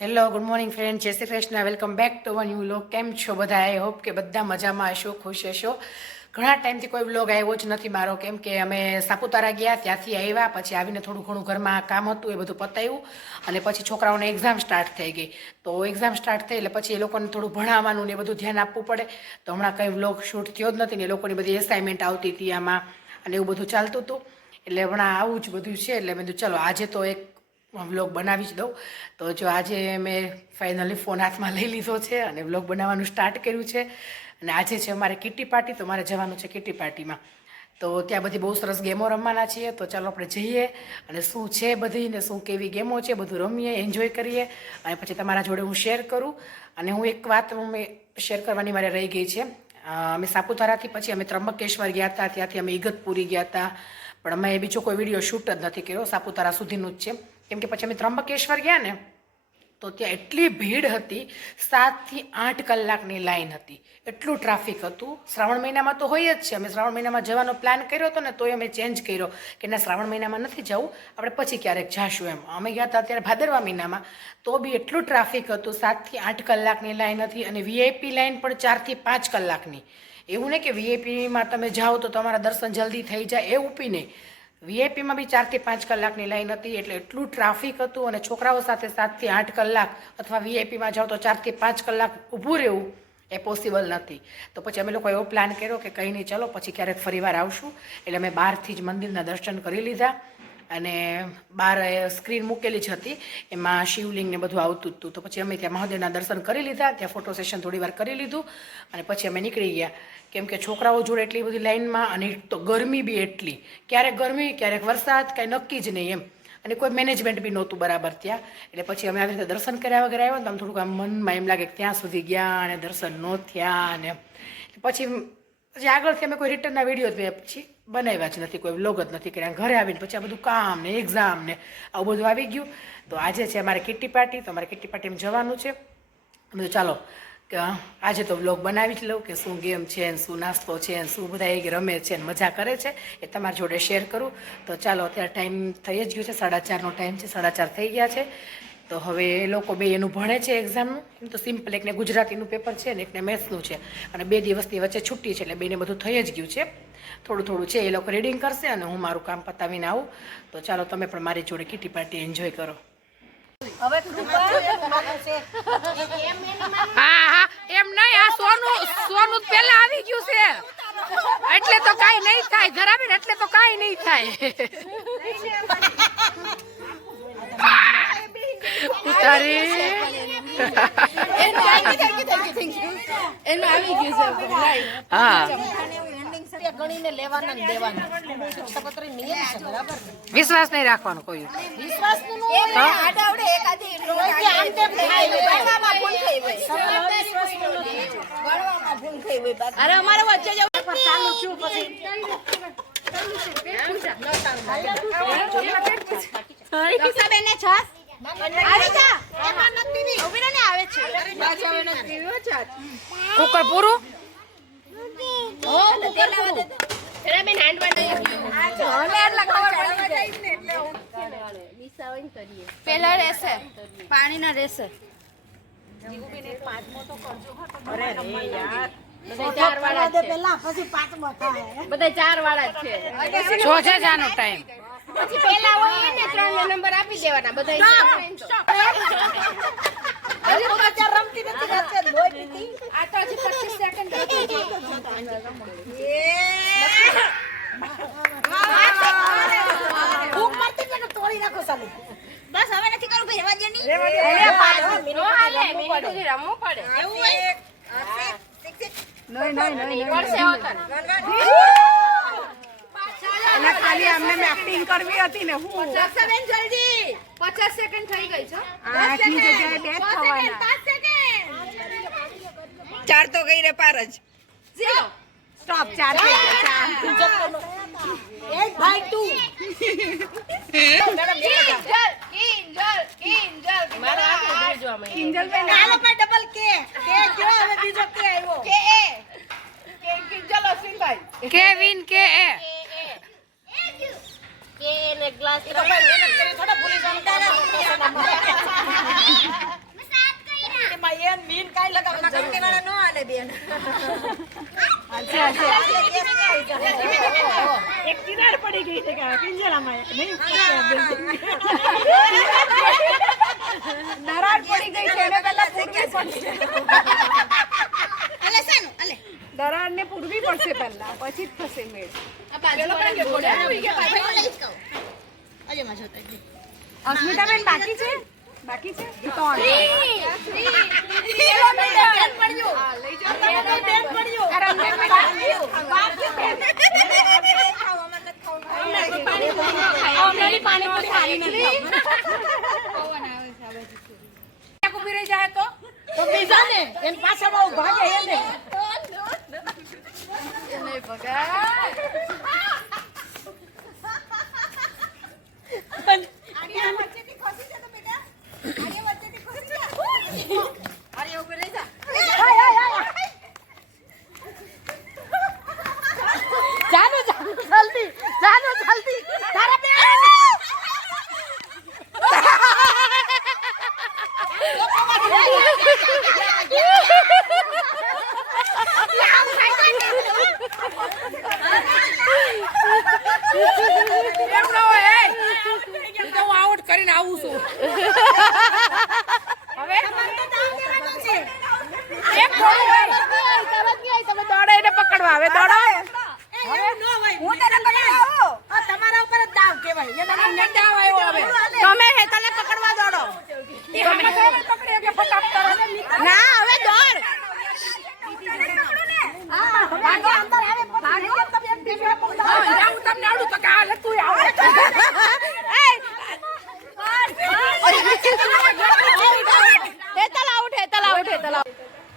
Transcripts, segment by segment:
Hello good morning friend, જય Shri Krishna. Welcome back to one new vlog. કેમ છો બધા? આઈ હોપ કે બધા મજામાં હશો, ખુશ હશો. ઘણા ટાઈમથી કોઈ વ્લોગ આવ્યો જ નથી મારો, કેમ કે અમે સાપુતારા ગયા, ત્યાંથી આવ્યા, પછી આવીને થોડું ઘણું ઘરમાં કામ હતું એ બધું પતાવ્યું, અને પછી છોકરાઓને એક્ઝામ સ્ટાર્ટ થઈ ગઈ. તો એક્ઝામ સ્ટાર્ટ થઈ એટલે પછી એ લોકોને થોડું ભણાવવાનું ને એ બધું ધ્યાન આપવું પડે. તો હમણાં કંઈ વ્લોગ શૂટ થયો જ નથી ને એ લોકોની બધી એસાઇનમેન્ટ આવતી હતી આમાં, અને એવું બધું ચાલતું હતું. એટલે હમણાં આવું જ બધું છે. એટલે મેં કીધું ચલો આજે તો એક વ્લોગ બનાવી જ દઉં. તો જો આજે મેં ફાઇનલી ફોન હાથમાં લઈ લીધો છે અને વ્લોગ બનાવવાનું સ્ટાર્ટ કર્યું છે. અને આજે છે અમારે કિટી પાર્ટી, તો મારે જવાનું છે કિટી પાર્ટીમાં. તો ત્યાં બધી બહુ સરસ ગેમો રમવાના છીએ. તો ચાલો આપણે જઈએ અને શું છે બધી ને શું કેવી ગેમો છે બધું રમીએ, એન્જોય કરીએ, અને પછી તમારા જોડે હું શેર કરું. અને હું એક વાત મેં શેર કરવાની મારે રહી ગઈ છે. અમે સાપુતારાથી પછી અમે ત્રંબકેશ્વર ગયા હતા, ત્યાંથી અમે ઇગતપુરી ગયા હતા, પણ અમે બીજો કોઈ વિડીયો શૂટ જ નથી કર્યો. સાપુતારા સુધીનું જ છે, કેમ કે પછી અમે ત્રંબકેશ્વર ગયા ને તો ત્યાં એટલી ભીડ હતી, 7 થી 8 કલાકની લાઈન હતી, એટલું ટ્રાફિક હતું. શ્રાવણ મહિનામાં તો હોય જ છે. અમે શ્રાવણ મહિનામાં જવાનો પ્લાન કર્યો હતો ને તોય અમે ચેન્જ કર્યો કે ના, શ્રાવણ મહિનામાં નથી જવું, આપણે પછી ક્યારેક જાશું એમ. અમે ગયા હતા અત્યારે ભાદરવા મહિનામાં, તો બી એટલું ટ્રાફિક હતું. 7 થી 8 કલાકની લાઈન હતી, અને વીઆઈપી લાઈન પણ 4 થી 5 કલાકની. એવું નહીં કે વીઆઈપીમાં તમે જાઓ તો તમારા દર્શન જલ્દી થઈ જાય, એ ઉપી નહીં. વીઆઈપીમાં બી 4 થી 5 કલાકની લાઈન હતી, એટલે એટલું ટ્રાફિક હતું. અને છોકરાઓ સાથે 7 થી 8 કલાક, અથવા વીઆઈપીમાં જાઓ તો 4 થી 5 કલાક ઊભું રહેવું એ પોસિબલ નથી. તો પછી અમે લોકો એવો પ્લાન કર્યો કે કંઈ નહીં, ચલો પછી ક્યારેક ફરીવાર આવશું. એટલે અમે બહારથી જ મંદિરના દર્શન કરી લીધા, અને બહાર સ્ક્રીન મૂકેલી જ હતી, એમાં શિવલિંગ ને બધું આવતું હતું. તો પછી અમે ત્યાં મહાદેવના દર્શન કરી લીધા, ત્યાં ફોટો સેશન થોડી વાર કરી લીધું, અને પછી અમે નીકળી ગયા. કેમ કે છોકરાઓ જોડે એટલી બધી લાઈનમાં, અને તો ગરમી બી એટલી, ક્યારેક ગરમી ક્યારેક વરસાદ, કાંઈ નક્કી જ નહીં એમ. અને કોઈ મેનેજમેન્ટ બી નહોતું બરાબર ત્યાં. એટલે પછી અમે આવી રીતે દર્શન કર્યા વગર આવ્યા ને તો આમ થોડુંક આમ મનમાં એમ લાગે કે ત્યાં સુધી ગયા અને દર્શન ન થયા. અને પછી આગળથી અમે કોઈ રિટર્નના વિડીયો જ પછી બનાવ્યા જ નથી, કોઈ વ્લોગ જ નથી કર્યા. ઘરે આવીને પછી આ બધું કામ ને એક્ઝામ ને આવું બધું આવી ગયું. તો આજે છે અમારે કિટી પાર્ટી, તો અમારે કિટી પાર્ટીમાં જવાનું છે. બધું ચાલો કે આજે તો વ્લોગ બનાવી જ લઉં કે શું ગેમ છે ને શું નાસ્તો છે ને શું બધા એક રમે છે ને મજા કરે છે, એ તમારી જોડે શેર કરું. તો ચાલો, અત્યારે ટાઈમ થઈ જ ગયું છે, 4:30નો ટાઈમ છે, 4:30 થઈ ગયા છે. તો હવે એ લોકો બે એનું ભણે છે એક્ઝામનું. એમ તો સિમ્પલ, એકને ગુજરાતીનું પેપર છે ને એકને મેથ્સનું છે, અને 2 દિવસની વચ્ચે છુટ્ટી છે, એટલે બેને બધું થઈ જ ગયું છે. થોડું થોડું છે, એ લોકો રીડિંગ કરશે અને હું મારું કામ પતાવીને આવું. તો ચાલો, તમે પણ મારી જોડે કિટી પાર્ટી એન્જોય કરો. હા હા, એમ નહીં, આ સોનું પહેલા આવી ગયું છે એટલે તો કાઈ નહીં થાય, ધરાવીને એટલે તો કાઈ નહીં થાય. વિશ્વાસ નહીં રાખવાનો કોઈ. અરે અમારે વચ્ચે જવું ચાલુ છું કુકર પૂરું. પેલા રહેશે પાણી ના રહેશે. બધા 4 વાળા છે. જો છે જાનો ટાઈમ. પછી પેલા હોય ને 3 નંબર આપી દેવાના બધા. રમતી નથી, આ તો હજી 25 સેકન્ડ. બસ હવે નથી કરું ભાઈ, રવા જેની રમવું પડે એવું હોય. ખાલી અમને એક્ટિંગ કરવી હતી ને. હું જલ્દી 50 સેકન્ડ થઈ ગઈ છે. 8ની જગ્યાએ 2 થવાના. 5 સેકન્ડ 4 તો ગઈ રે પાર જ. સ્ટોપ. 4 1 ભાઈ 2 કિંજલ બેન હાલો પર ડબલ કે કયો હવે બીજો કે આવ્યો કે એ ચલો સિંભાઈ કેવિન કે એ કે ને ગ્લાસ થોડા ભૂલી જાવ. એક કિનાર પડી ગઈ છે કે પિંજરામાં નહીં નરાડ પડી ગઈ છે એને પહેલા પૂરવી પડશે દરાડ ને પૂરવી પડશે પહેલા પછી જ થશે મેળ અસ્મિતાબેન બાકી છે બાકી છે ઉભી જાય તો બીજા ને એમ પાછળ બહુ ભાગે એને આઉટ કરીને આવું છું હવે એક તમે દોડે એને પકડવા હવે દોડો હું તને પકડાવું તમારા ઉપર જ દાવ કહેવાય દાવ આવ્યો હવે તમે હેતલને પકડવા દોડો ના હવે દોડ હું તમને આવડું તો કે હાલે તું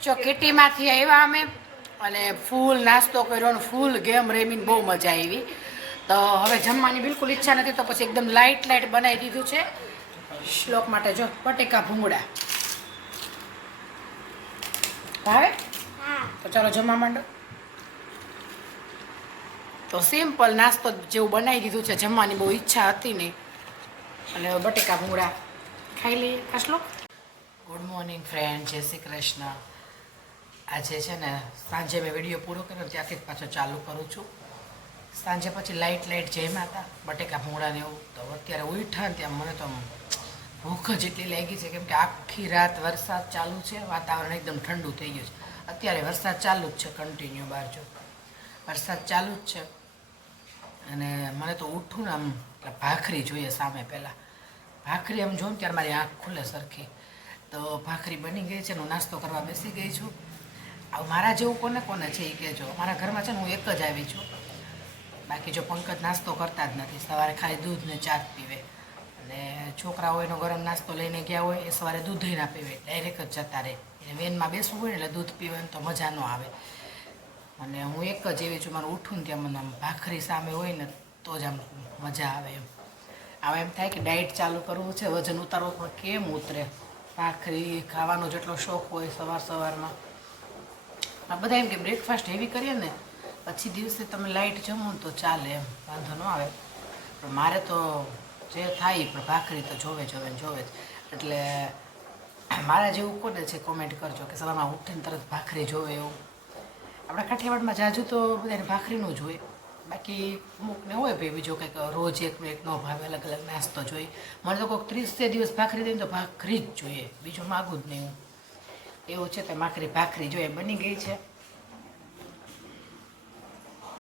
જો કિટીમાંથી આવ્યા અમે અને ફૂલ નાસ્તો કર્યો અને ફૂલ ગેમ રમીને બહુ મજા આવી તો હવે જમવાની બિલકુલ ઈચ્છા નથી તો પછી એકદમ લાઇટ બનાવી દીધું છે શ્લોક માટે જો બટેકા ભૂંગળા ભાવે તો ચાલો જમવા માંડો તો સિમ્પલ નાસ્તો જેવું બનાવી દીધું છે જમવાની બહુ ઈચ્છા હતી નહીં અને બટેકા ભૂંગળા ખાઈ લઈએ શ્લોક ગુડ મોર્નિંગ ફ્રેન્ડ જય શ્રી કૃષ્ણ આજે છે ને સાંજે મેં વિડીયો પૂરો કર્યો ત્યાંથી જ પાછો ચાલુ કરું છું સાંજે પછી લાઇટ જમ્યા હતા બટેકા ભૂંગળાને એવું તો અત્યારે ઉઠ્યા ને ત્યાં મને તો ભૂખ જ એટલી લાગી છે કેમ કે આખી રાત વરસાદ ચાલુ છે વાતાવરણ એકદમ ઠંડુ થઈ ગયું છે અત્યારે વરસાદ ચાલુ જ છે કન્ટિન્યુ બહાર જો વરસાદ ચાલુ જ છે અને મને તો ઉઠું ને આમ ભાખરી જોઈએ સામે પહેલાં ભાખરી આમ જોઉં ત્યારે મારી આંખ ખુલે સરખી તો ભાખરી બની ગઈ છે હું નાસ્તો કરવા બેસી ગઈ છું આવું મારા જેવું કોને છે એ કહેજો મારા ઘરમાં છે ને હું એક જ આવી છું બાકી જો પંકજ નાસ્તો કરતા જ નથી સવારે ખાલી દૂધ ને ચા પીવે અને છોકરાઓ એનો ગરમ નાસ્તો લઈને ગયા હોય એ સવારે દૂધ ના પીવે ડાયરેક્ટ જ જતા રહે એટલે વેનમાં બેસવું હોય ને એટલે દૂધ પીવે તો મજા ન આવે અને હું એક જ એવી છું મારું ઉઠું ને ત્યાં મને આમ ભાખરી સામે હોય ને તો જ આમ મજા આવે એમ હવે એમ થાય કે ડાયટ ચાલુ કરવું છે વજન ઉતારવું પણ કેમ ઉતરે ભાખરી ખાવાનો જેટલો શોખ હોય સવારમાં આ બધા એમ કે બ્રેકફાસ્ટ હેવી કરીએ ને પછી દિવસે તમે લાઇટ જમો ને તો ચાલે એમ વાંધો ન આવે પણ મારે તો જે થાય પણ ભાખરી તો જોવે જ એટલે મારા જેવું કોને છે કોમેન્ટ કરજો કે સવારમાં ઉઠીને તરત ભાખરી જોવે એવું આપણા કાઠિયાવાડમાં જાજુ તો બધાને ભાખરીનું જ હોય બાકી અમુકને હોય ભાઈ બીજો કંઈક રોજ એકનો એક ન ભાવે અલગ અલગ નાસ્તો જોઈએ મને તો કોઈક 30 દિવસ ભાખરી દઈને તો ભાખરી જ જોઈએ બીજું માગું જ નહીં હું એવું છે તો ભાખરી જોઈએ બની ગઈ છે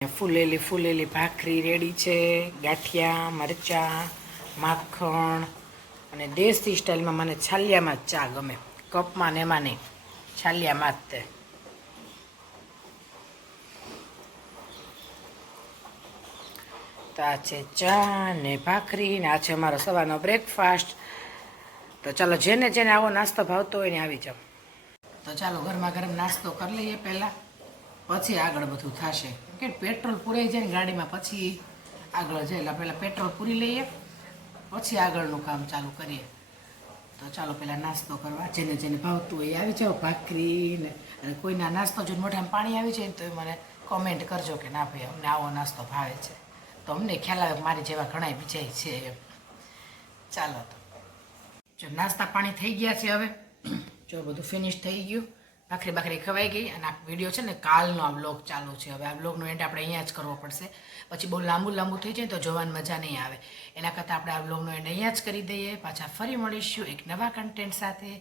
ફૂલેલી ભાખરી રેડી છે ગાંઠિયા મરચાં માખણ અને દેશી સ્ટાઇલમાં મને છાલિયામાં જ ચા ગમે કપમાં ને એમાં નહીં છાલિયામાં જ તે તો આ છે ચા ને ભાખરી ને આ છે અમારો સવારનો બ્રેકફાસ્ટ તો ચાલો જેને આવો નાસ્તો ભાવતો હોય ને આવી જાઓ તો ચાલો ગરમા ગરમ નાસ્તો કરી લઈએ પહેલાં પછી આગળ બધું થશે કે પેટ્રોલ પૂરાઈ જાય ને ગાડીમાં પછી આગળ જાય એટલે પહેલાં પેટ્રોલ પૂરી લઈએ પછી આગળનું કામ ચાલુ કરીએ તો ચાલો પહેલાં નાસ્તો કરવા જેને ભાવતું હોય આવી જાઓ ભાખરી ને અને કોઈના નાસ્તો જો મોઢામાં પાણી આવી જાય તો એ મને કોમેન્ટ કરજો કે ના ભાઈ અમને આવો નાસ્તો ભાવે છે તો અમને ખ્યાલ આવે મારી જેવા ઘણા બીજા છે એમ ચાલો તો જો નાસ્તા પાણી થઈ ગયા છે હવે જો બધું ફિનિશ થઈ ગયું ભાખરી ભાખરી ખવાઈ ગઈ અને આ વિડીયો છે ને કાલનો આ બ્લોગ ચાલુ છે. હવે આ બ્લોગનો એન્ડ આપણે અહીંયા જ કરવો પડશે, પછી બહુ લાંબુ થઈ જાય તો જોવાની મજા નહીં આવે. એના કરતાં આપણે આ બ્લોગનો એન્ડ અહીંયા જ કરી દઈએ. પાછા ફરી મળીશું એક નવા કન્ટેન્ટ સાથે.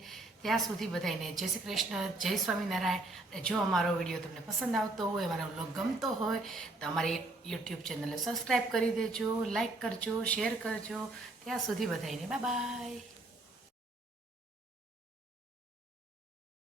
ત્યાં સુધી બધાને જય શ્રી કૃષ્ણ, જય સ્વામિનારાયણ. અને જો અમારો વિડીયો તમને પસંદ આવતો હોય, અમારો બ્લોગ ગમતો હોય તો અમારી યુટ્યુબ ચેનલને સબસ્ક્રાઈબ કરી દેજો, લાઈક કરજો, શેર કરજો. ત્યાં સુધી બધાને બાય બાય.